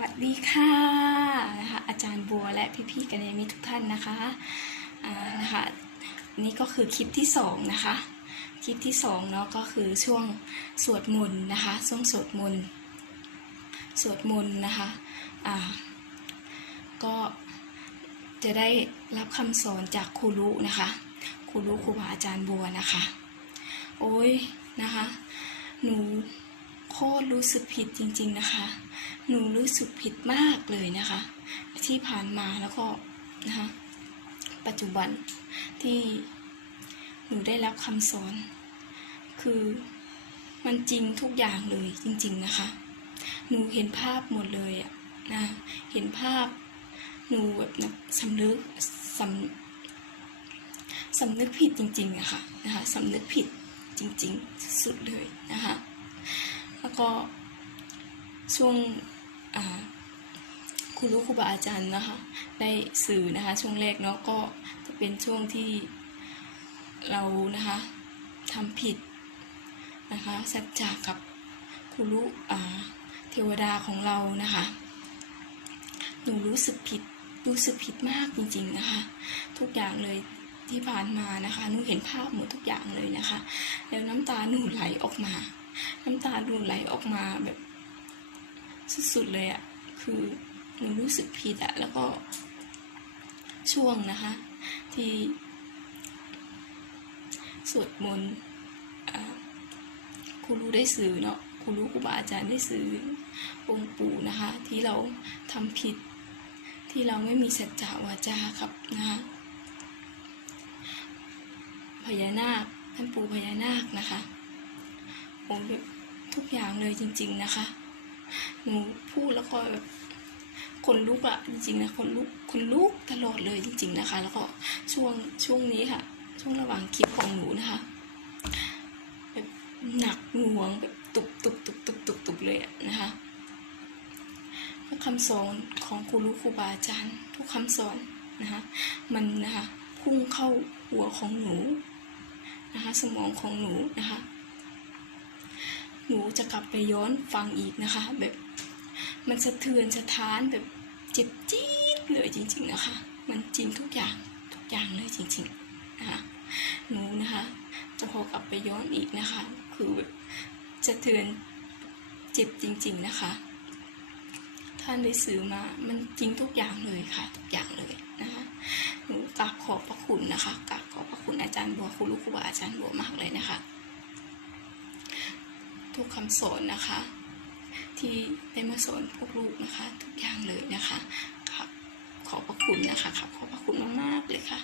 วัสดีค่ะนะคะอาจารย์บัวและพี่ๆกันในมิทุกท่านนะคะนะคะนี่ก็คือคลิปที่สองนะคะคลิปที่สองเนาะก็คือช่วงสวดมนต์นะคะช่วงสวดมนต์สวดมนต์นะคะอ่าก็จะได้รับคำสอนจากครูรุนะคะครูรุครูบาอาจารย์บัวนะคะ โอ้ยนะคะ หนูโคตรรู้สึกผิดจริง ๆนะคะ หนูรู้สึกผิดมากเลยนะคะ ที่ผ่านมาแล้วก็นะคะปัจจุบันที่หนูได้รับคำสอน คือมันจริงทุกอย่างเลยจริง ๆนะคะ หนูเห็นภาพหมดเลยอะนะเห็นภาพหนูแบบนะสำนึกสำสำนึกผิดจริงๆอะค่ะนะคะสำนึกผิดจริง ๆ สุดเลยนะคะแล้วก็ช่วง ครูรู้ครูบาอาจารย์นะคะ ได้สื่อนะคะ ช่วงแรกเนาะก็จะเป็นช่วงที่เรานะคะทำผิดนะคะสัจจะกับครูรู้เทวดาของเรานะคะ หนูรู้สึกผิดรู้สึกผิดมากจริงๆนะคะ ทุกอย่างเลยที่ผ่านมานะคะหนูเห็นภาพหมดทุกอย่างเลยนะคะ แล้วน้ำตาหนูไหลออกมา น้ำตาหนูไหลออกมาแบบ สุดๆเลยอะคือหนูรู้สึกผิดอะแล้วก็ช่วงนะคะ ที่สวดมนต์ครูรู้ได้สื่อเนาะครูรู้ครูบาอาจารย์ได้สื่อองค์ปู่นะคะ ที่เราทำผิด ที่เราไม่มีสัจจะวาจาครับนะคะพญานาคท่านปู่พญานาคนะคะโอ้ทุกอย่างเลยจริง ๆนะคะ หนูพูดแล้วก็แบบคนลุกอะจริงๆนะคนลุกคนลุกตลอดเลยจริง ๆนะคะ แล้วก็ช่วงช่วงนี้ค่ะ ช่วงระหว่างคลิปของหนูนะคะแบบหนักหน่วงแบบตุบตุบตุบตุบตุบตุบเลยอะนะคะแล้วคำสอนของครูรู้ครูบาอาจารย์ ทุกคำสอนนะคะมันนะคะพุ่งเข้าหัวของหนูนะคะสมองของหนูนะคะ หนูจะกลับไปย้อนฟังอีกนะคะ แบบ มันสะเทือนสะท้านแบบเจ็บจี๊ดเลยจริง ๆนะคะ มันจริงทุกอย่างทุกอย่างเลยจริงๆนะคะหนูนะคะ จะพอกลับไปย้อนอีกนะคะ คือแบบสะเทือนเจ็บจริง ๆนะคะท่านได้สื่อมา มันจริงทุกอย่างเลยค่ะ ทุกอย่างเลยนะคะ หนูกราบขอบพระคุณนะคะกราบขอบพระคุณอาจารย์บัวครูลูกครูบาอาจารย์บัวมากเลยนะคะ ทุกคำสอนนะคะ ที่ได้มาสอนพวกลูกนะคะ ทุกอย่างเลยนะคะครับขอบพระคุณนะคะครับขอบพระคุณมากๆเลยค่ะ